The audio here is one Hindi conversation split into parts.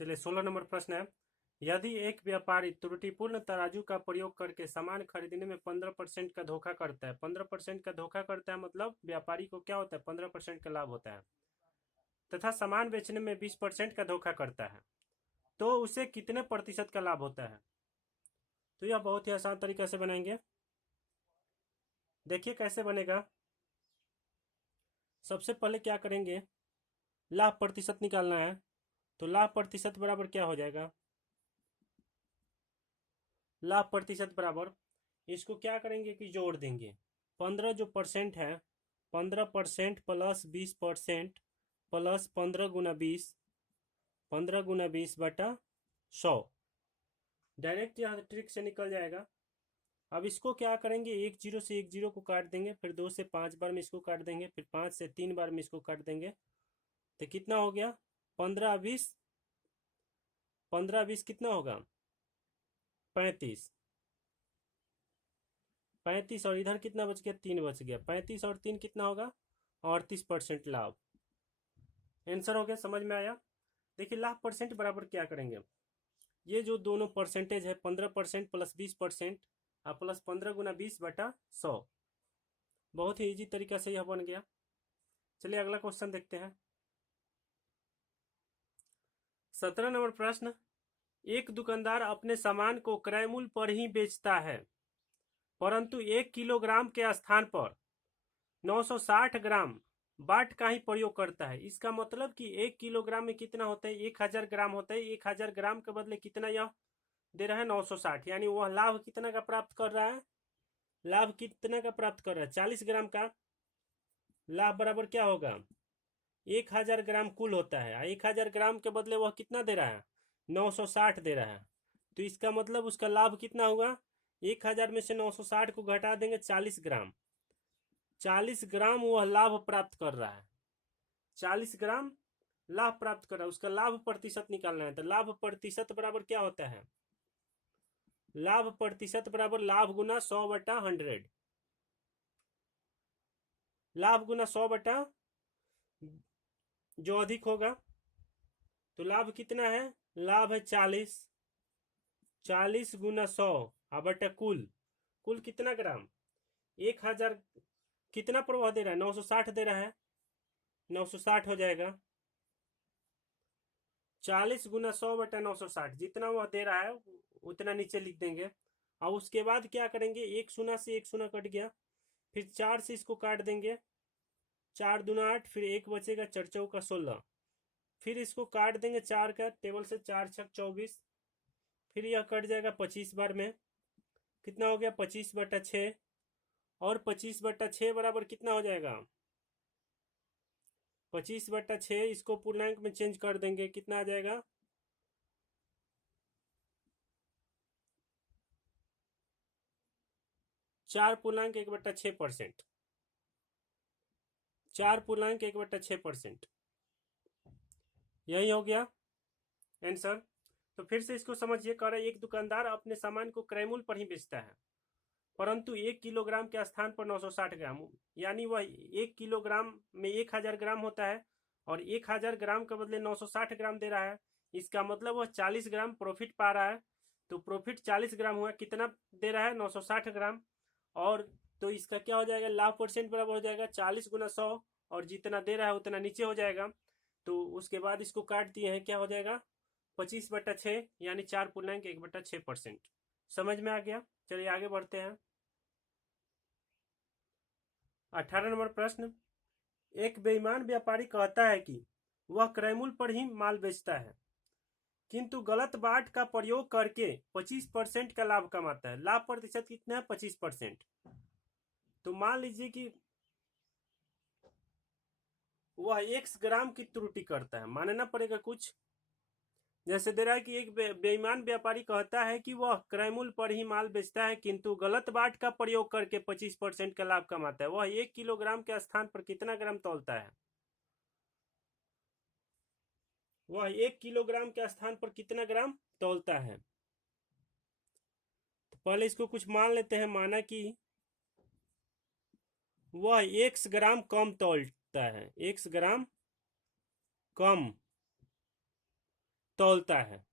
चलिए 16 नंबर प्रश्न है। यदि एक व्यापारी त्रुटिपूर्ण तराजू का प्रयोग करके सामान खरीदने में 15% का धोखा करता है, 15% का धोखा करता है मतलब व्यापारी को क्या होता है, 15% का लाभ होता है, तथा सामान बेचने में 20% का धोखा करता है, तो उसे कितने प्रतिशत का लाभ होता है? तो यह बहुत ही आसान तरीके से बनाएंगे। देखिए कैसे बनेगा। सबसे पहले क्या करेंगे, लाभ प्रतिशत निकालना है। तो लाभ प्रतिशत बराबर क्या हो जाएगा, लाभ प्रतिशत बराबर, इसको क्या करेंगे कि जोड़ देंगे। 15 जो परसेंट है, 15% प्लस 20% प्लस 15 × 20, 15 × 20 बटा 100। डायरेक्ट यहाँ ट्रिक से निकल जाएगा। अब इसको क्या करेंगे, एक जीरो से एक जीरो को काट देंगे, फिर 2 से 5 बार में इसको काट देंगे, फिर 5 से 3 बार में इसको काट देंगे। तो कितना हो गया, 15 20, 15 20 कितना होगा, 35। 35 और इधर कितना बच गया, 3 बच गया। 35 और 3 कितना होगा, 38% लाभ। आंसर हो गया, समझ में आया। देखिए लाभ परसेंट बराबर क्या करेंगे, ये जो दोनों परसेंटेज है 15% प्लस 20% और प्लस 15 × 20 बटा 100। बहुत ही इजी तरीका से यह बन गया। चलिए अगला क्वेश्चन देखते हैं। 17 नंबर प्रश्न। एक दुकानदार अपने सामान को क्रय मूल्य पर ही बेचता है, परंतु 1 किलोग्राम के स्थान पर 960 ग्राम बाट का ही प्रयोग करता है। इसका मतलब कि 1 किलोग्राम में कितना होता है, 1000 ग्राम होता है। 1000 ग्राम के बदले कितना यह दे रहा है, 960। यानी वह लाभ कितना का प्राप्त कर रहा है, लाभ कितना का प्राप्त कर रहा है, 40 ग्राम का। लाभ बराबर क्या होगा, 1000 ग्राम कुल होता है, 1000 ग्राम के बदले वह कितना दे रहा है, 960 दे रहा है। तो इसका मतलब उसका लाभ कितना हुआ, 1000 में से 960 को घटा देंगे, 40 ग्राम। 40 ग्राम वह लाभ प्राप्त कर रहा है, 40 ग्राम लाभ प्राप्त कर रहा है। उसका लाभ प्रतिशत निकालना है। तो लाभ प्रतिशत बराबर क्या होता है, लाभ प्रतिशत बराबर लाभ गुना 100/100। लाभ गुना 100 जो अधिक होगा। तो लाभ कितना है, लाभ है 40। 40 गुना 100 बटा कुल, कुल कितना ग्राम, 1000 कितना प्रवाह दे रहा है, 960 दे रहा है, 960 हो जाएगा। 40 गुना 100/960, जितना वह दे रहा है उतना नीचे लिख देंगे। और उसके बाद क्या करेंगे, एक शून्य से एक शून्य कट गया, फिर 4 से इसको काट देंगे, 4 दूना 8, फिर एक बचेगा, 4 चौका 16, फिर इसको काट देंगे 4 का, टेबल से 4 छक 24, फिर यह कट जाएगा 25 बार में, कितना हो गया, 25/6। और 25/6 बराबर कितना हो जाएगा, 25/6, इसको पूर्णांक में चेंज कर देंगे, कितना आ जाएगा, 4.1/6%। 4.1/6%, यही हो गया आंसर। तो फिर से इसको समझिए। कह रहे एक दुकानदार अपने सामान को क्रय मूल्य पर ही बेचता है, परंतु 1 किलोग्राम के स्थान पर 960 ग्राम, यानी वह 1 किलोग्राम में 1000 ग्राम होता है और 1000 ग्राम के बदले 960 ग्राम दे रहा है। इसका मतलब वह 40 ग्राम प्रॉफिट पा रहा है। तो प्रॉफिट 40 ग्राम हुआ, कितना दे रहा है, 960 ग्राम। और तो इसका क्या हो जाएगा, लाभ परसेंट बराबर हो जाएगा 40 गुना 100, और जितना दे रहा है उतना नीचे हो जाएगा। तो उसके बाद इसको काट दिए हैं, क्या हो जाएगा, 25/6, यानी 4.1/6%। समझ में आ गया। चलिए आगे बढ़ते हैं। 18 नंबर प्रश्न। एक बेईमान व्यापारी कहता है कि वह क्रय मूल्य पर ही माल बेचता है, किंतु गलत बाट का प्रयोग करके 25% का लाभ कमाता है। लाभ प्रतिशत कितना है, 25%। तो मान लीजिए कि वह 1 ग्राम की त्रुटि करता है, मानना पड़ेगा कुछ। जैसे दे रहा है कि एक बेईमान व्यापारी कहता है कि वह क्रय मूल्य पर ही माल बेचता है, किंतु गलत बाट का प्रयोग करके 25% का लाभ कमाता है। वह 1 किलोग्राम के स्थान पर कितना ग्राम तौलता है, वह 1 किलोग्राम के स्थान पर कितना ग्राम तौलता है। तो पहले इसको कुछ मान लेते हैं। माना कि वह 1 ग्राम कम तौलता है, 1 ग्राम कम तौलता है।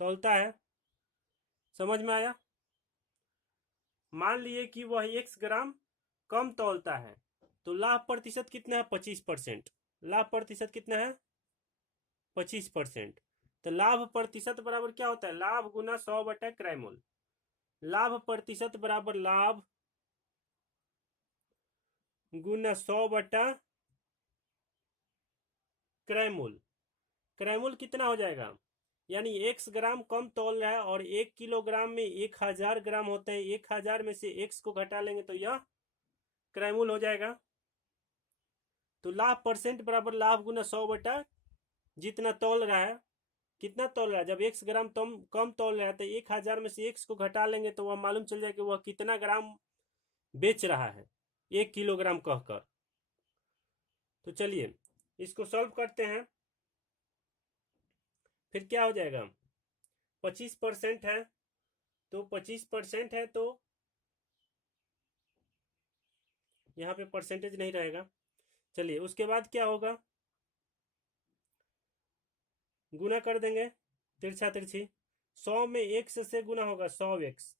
तौलता है, समझ में आया। मान लिए कि वह 1 ग्राम कम तौलता है, तो लाभ प्रतिशत कितना है? 25%। लाभ प्रतिशत कितना है? 25%। तो लाभ प्रतिशत बराबर क्या होता है? लाभ गुना 100 बटा क्रयमूल। लाभ प्रतिशत बराबर लाभ गुना 100 बटा क्रयमूल। क्रयमूल कितना हो जाएगा? यानी 1 ग्राम कम तौल रहा है और 1 किलोग्राम में 1000 ग्राम होते हैं। 1000 में से x को घटा लेंगे तो यह क्रयमूल हो जाएगा। तो लाभ परसेंट बराबर लाभ गुना 100 बटा जितना तौल रहा है। कितना तौल रहा है? जब 1 ग्राम कम तौल रहा है तो 1000 में से x को घटा लेंगे तो वह मालूम चल जाएगा कि वह कितना ग्राम बेच रहा है 1 किलोग्राम कहकर। तो चलिए इसको सॉल्व करते हैं। फिर क्या हो जाएगा? 25% है, तो 25% है तो यहाँ पे परसेंटेज नहीं रहेगा। चलिए उसके बाद क्या होगा? गुना कर देंगे तिरछा तिरछी। 100 में x से गुना होगा 100x।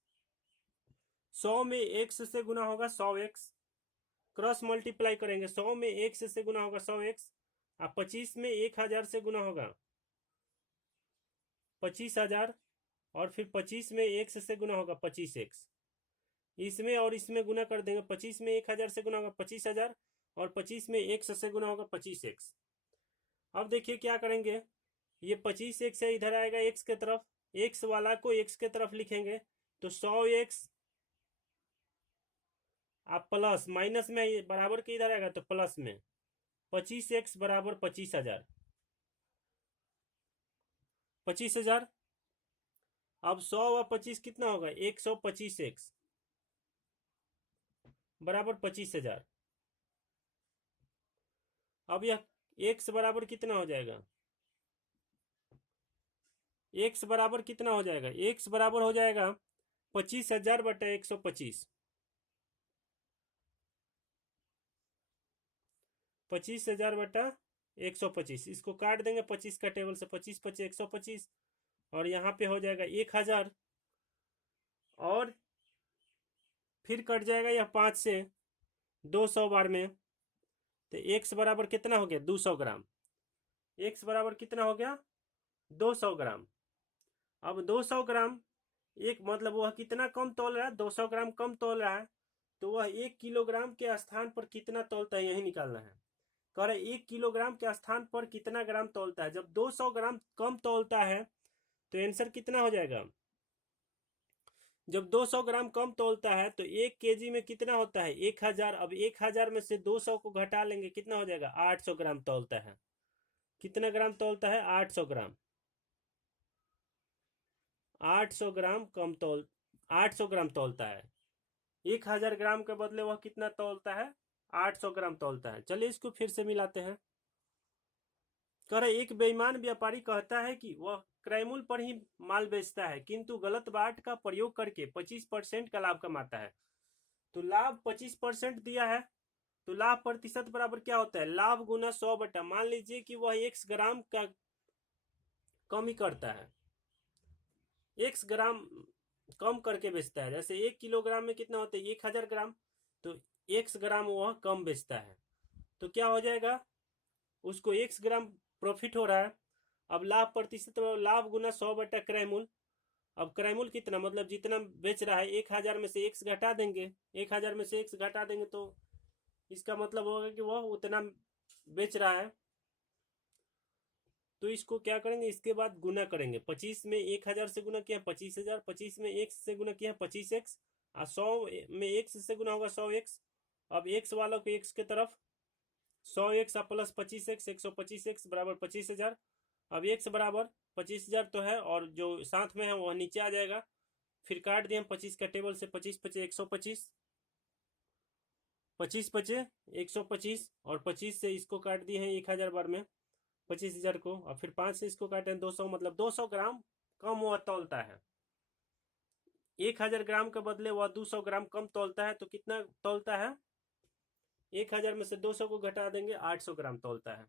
100 में x से गुना होगा 100x। क्रॉस मल्टीप्लाई करेंगे। 100 में x से गुना होगा 100x और 25 में 1000 से गुना होगा 25,000 और फिर 25 में x से गुना होगा 25x। इसमें और इसमें गुना कर देंगे। 25 में 1000 से गुना होगा 25,000 और 25 में x से गुना होगा 25x। अब देखिए क्या करेंगे, ये 25x है, इधर आएगा x के तरफ, x वाला को x के तरफ लिखेंगे तो 100x आप प्लस माइनस में बराबर के इधर आएगा तो प्लस में 25x बराबर 25,000। 25,000। अब 100 व 25 कितना होगा? 125x बराबर 25,000। अब यह x बराबर कितना हो जाएगा? x बराबर कितना हो जाएगा? x बराबर हो जाएगा 25,000 बटा 125। 25,000 बटा 125। इसको काट देंगे 25 का टेबल से। 25 25 125 और यहाँ पे हो जाएगा 1000 और फिर कट जाएगा यह 5 से 200 बार में। तो x बराबर कितना हो गया? 200 ग्राम। x बराबर कितना हो गया? 200 ग्राम। अब 200 ग्राम एक मतलब वह कितना कम तौल रहा है? 200 ग्राम कम तौल रहा है, तो वह 1 किलोग्राम के स्थान पर कितना तौलता है यही निकालना है। कह रहे 1 किलोग्राम के स्थान पर कितना ग्राम तौलता है। जब 200 ग्राम कम तौलता है तो आंसर कितना हो जाएगा? जब 200 ग्राम कम तौलता है तो 1 केजी में कितना होता है? 1000। अब 1000 में से 200 को घटा लेंगे, कितना हो जाएगा? 800 ग्राम तौलता है। कितना ग्राम तौलता है? 800 ग्राम। 800 ग्राम 800 ग्राम तौलता है। 1000 ग्राम के बदले वह कितना तौलता है? 800 ग्राम तौलता है। चलिए इसको फिर से मिलाते हैं। कह रहे एक बेईमान व्यापारी कहता है कि वह क्रयमूल पर ही माल बेचता है, किंतु गलत बाट का प्रयोग करके 25% का लाभ कमाता है। तो लाभ 25% दिया है, तो लाभ प्रतिशत बराबर क्या होता है? लाभ गुना 100 बटा, मान लीजिए कि वह 1 ग्राम का कम ही करता है, 1 ग्राम कम करके बेचता है। जैसे 1 किलोग्राम में कितना होता है? 1000 ग्राम, तो 1 ग्राम वह कम बेचता है, तो क्या हो जाएगा? उसको 1 ग्राम प्रॉफिट हो रहा है। अब लाभ प्रतिशत लाभ गुना 100 बटा क्रयमूल। अब क्रयमूल कितना मतलब जितना बेच रहा है, 1000 में से x घटा देंगे। 1000 में से x घटा देंगे तो इसका मतलब होगा कि वह उतना बेच रहा है। तो इसको क्या करेंगे? इसके बाद गुना करेंगे। 25 में 1000 से गुना किया 25,000, 25 में x से गुना किया 25x और 100 में x से गुना होगा 100x। अब x वालों को x के तरफ 100x प्लस 25x 125x बराबर 25,000। अब x बराबर 25,000 तो है और जो साथ में है वह नीचे आ जाएगा। फिर काट दिए हम 25 का टेबल से। 25 पचे 125, 25 पचे 125 और 25 से इसको काट दिए हैं 1000 बार में 25,000 को, और फिर 5 से इसको काटे 200, मतलब 200 ग्राम कम वह तौलता है। 1000 ग्राम के बदले वह 200 ग्राम कम तौलता है। तो कितना तौलता है? 1000 में से 200 को घटा देंगे 800 ग्राम तौलता है।